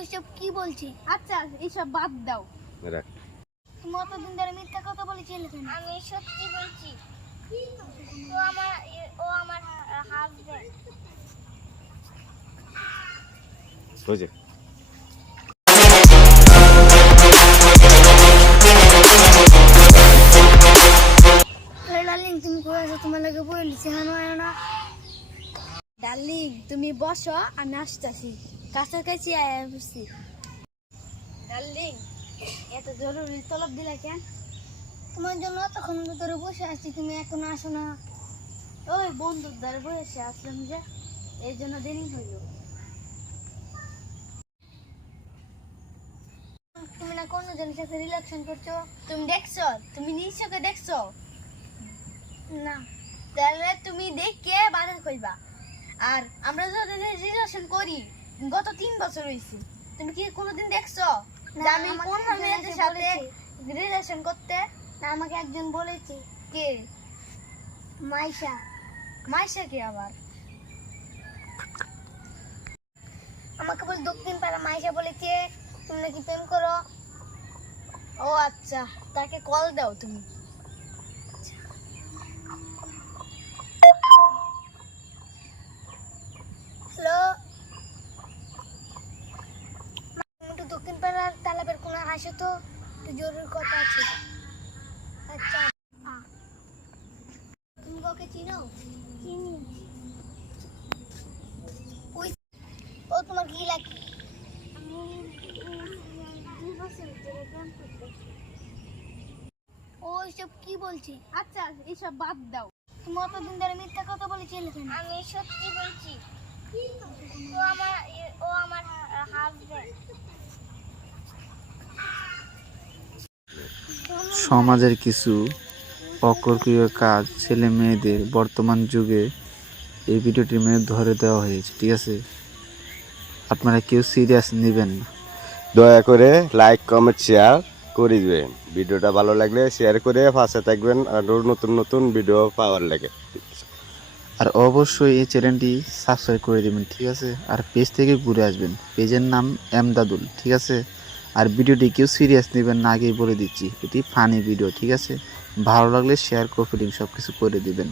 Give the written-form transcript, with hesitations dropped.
ওইসব কি বলছি? আচ্ছা এইসব বাদ দাও। রাখ। তুমি অতদিন ধরে মিথ্যা কথা বলেছিলে কেন? আমি সত্যি বলছি। ও আমার হাজবেন্ড। ওই যে ডার্লিং তুমি কোথায় আছো? তোমার লাগে বলেছি হানো আয় না। ডার্লিং তুমি বসো, আমি আসতেছি। কাছাকাছি আয়া বসছি। ডার্লিং এত জরুরি তলব দিলা কেন? তোমার জন্য তখন ধরে বসে আছি, তুমি এখন আসো না। ওই বন্ধুর দ্বারা বসে আসলাম যে, এই জন্য দেরি হইল। তুমি না কোনো জনের সাথে রিলেশন করছো? তুমি দেখছো? তুমি নিশ্চয়ই দেখছো? না। তাহলে তুমি দেখে বাধা কইবা। আর আমরা যদি রিলেশন করি গত 3 বছর হইছে, তুমি কি কোনোদিন দেখছো যে না, আমি আমাকে কোন একজন মেয়েদের এসে সাথে বলেছে। রিলেশন করতে? না, আমাকে একজন বলেছে। কে? মাইশা। মাইশা কে আবার? আমাকে বল দক্ষিণ পাড়া মাইশা বলেছে তুমি নাকি প্রেম করো। ও আচ্ছা, তাকে কল দাও তুমি। হ্যালো, একটু দক্ষিণ পাড়ার তালাবের কোন আসো তো, একটু জরুরি কথা আছে। আচ্ছা, তুমি কাউকে চিনো? চিনি। ও তোমার কি লাগে? ওইসব কি বলছি? আচ্ছা এইসব বাদ দাও। তুমি অতদিন ধরে মিথ্যা কথা বলেছিলে কেন? আমি সত্যি বলছি। ও আমার হাজবেন্ড। সমাজের কিছু অকর্কীয় কাজ ছেলে মেয়েদের বর্তমান যুগে এই ভিডিওটির মধ্যে ধরে দেওয়া হয়েছে, ঠিক আছে? আপনারা কেউ সিরিয়াস নেবেন না। দয়া করে লাইক কমেন্ট শেয়ার করে দিবেন। ভিডিওটা ভালো লাগলে শেয়ার করে পাশে থাকবেন আরও নতুন নতুন ভিডিও পাওয়ার লাগে। আর অবশ্যই এই চ্যানেলটি সাবস্ক্রাইব করে দেবেন, ঠিক আছে? আর পেজ থেকে ঘুরে আসবেন, পেজের নাম এমদাদুল, ঠিক আছে? আর ভিডিওটি কেউ সিরিয়াস নেবেন না, আগেই বলে দিচ্ছি, এটি ফানি ভিডিও, ঠিক আছে? ভালো লাগলে শেয়ার কপি লিঙ্ক সব কিছু করে দিবেন।